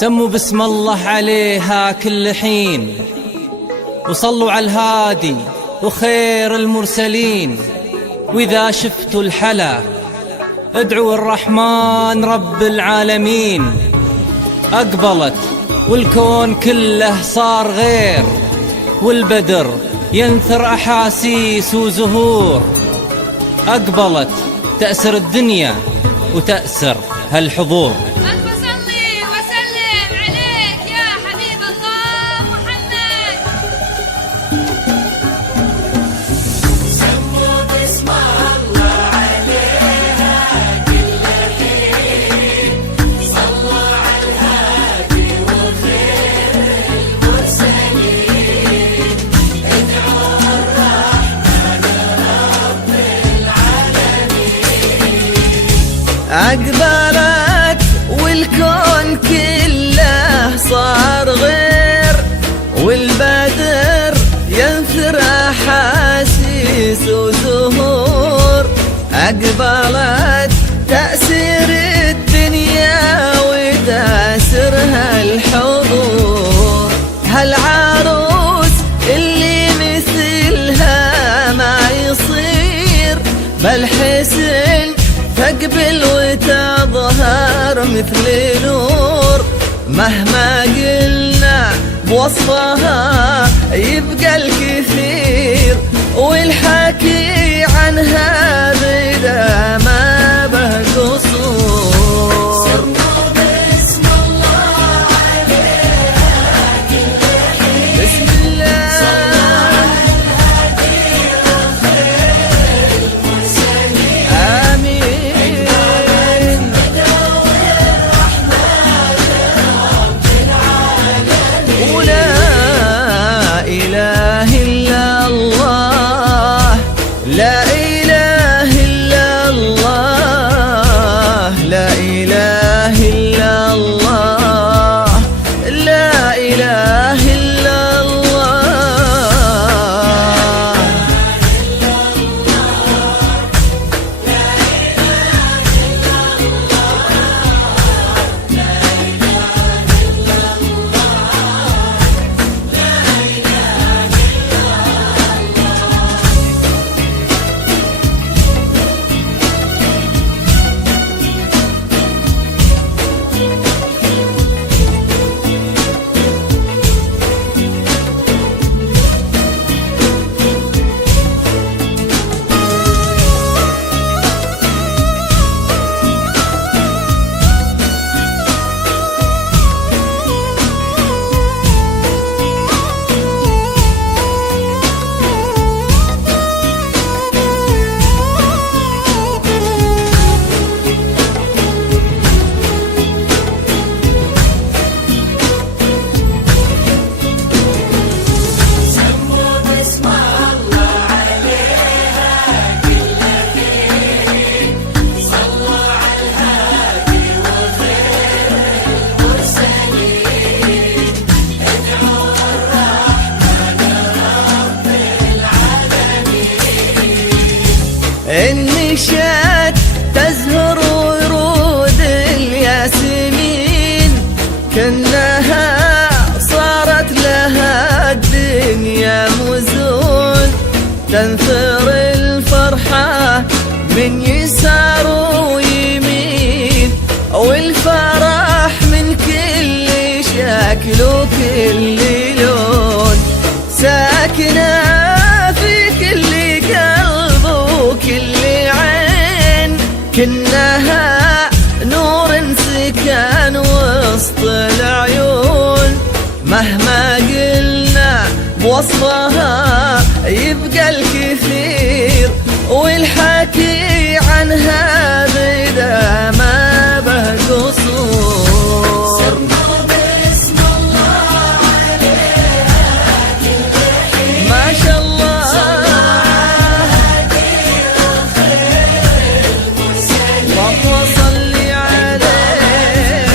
سموا بسم الله عليها كل حين، وصلوا على الهادي وخير المرسلين. وإذا شفتوا الحلا ادعوا الرحمن رب العالمين. أقبلت والكون كله صار غير، والبدر ينثر أحاسيس وزهور. أقبلت تأسر الدنيا وتأسر هالحضور. أقبلت والكون كله صار غير، والبدر ينثر أحاسيس وزهور. أقبلت تأسير الدنيا وتأسرها الحضور. هالعروس اللي مثلها ما يصير، بل حسن تقبل وتظهر مثل نور. مهما قلنا بوصفها يبقى الكثير، والحكي عنها بدا ما به قصور. سموا بسم الله عليها كل حين، بسم الله صلوا على الهادي وخير المرسلين. آمين. لا إله إلا الله، لا إله إلا الله، لا إله إلا الله. النشاد تزهر ورود الياسمين، كأنها صارت لها الدنيا مزون. تنثر الفرحة من يسار ويمين، والفرح من كل شكل وكل لون. ساكنة في كل قلب وكل عين، كأنها نور سكن وسط العيون. مهما قلنا بوصفها يبقى الكثير، والحكي عنها بدا ما به قصور. سموا بسم الله عليها كل حين، ما شاء الله. اللهم صل عليه.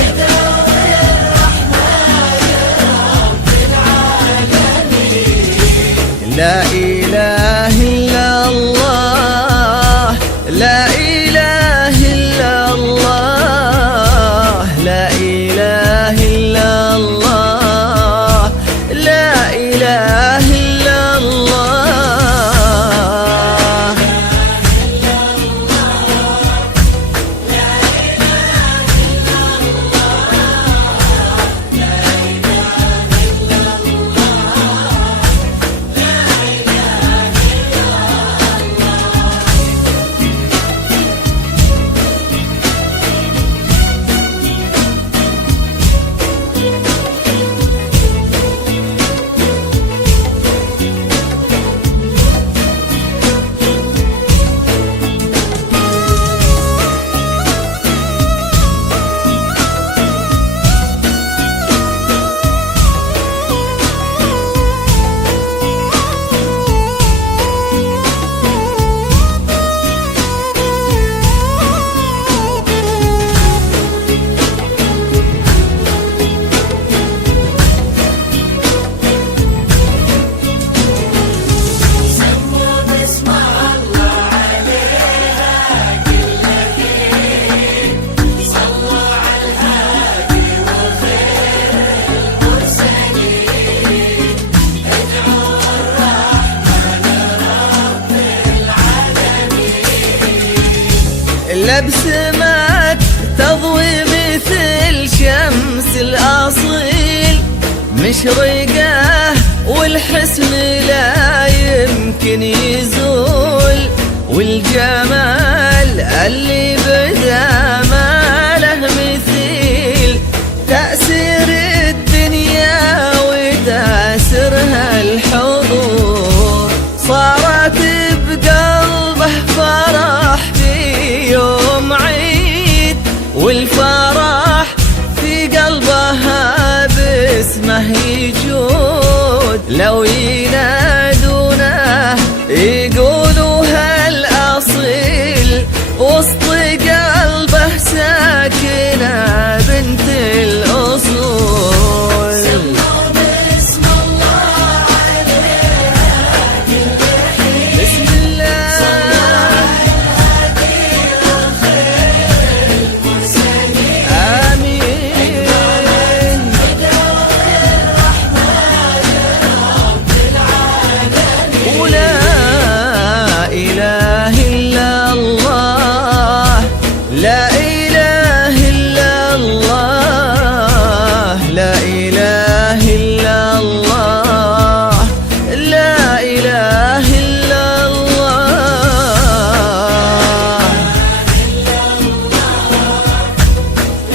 لا إله إلا الله، لا إله إلا الله، لا إله إلا لبسمك تضوي مثل شمس الأصيل، مشرقة والحسن لا يمكن يزول، والجمال اللي بدا ما له مثيل، تأثير الدنيا وتأثيرها الحضور، صارت بقلبه فرح في يوم عيد، والفرح في قلبها باسمه يجود، لو ينادونه يقولوا هالأصيل، وسط قلبه ساكنه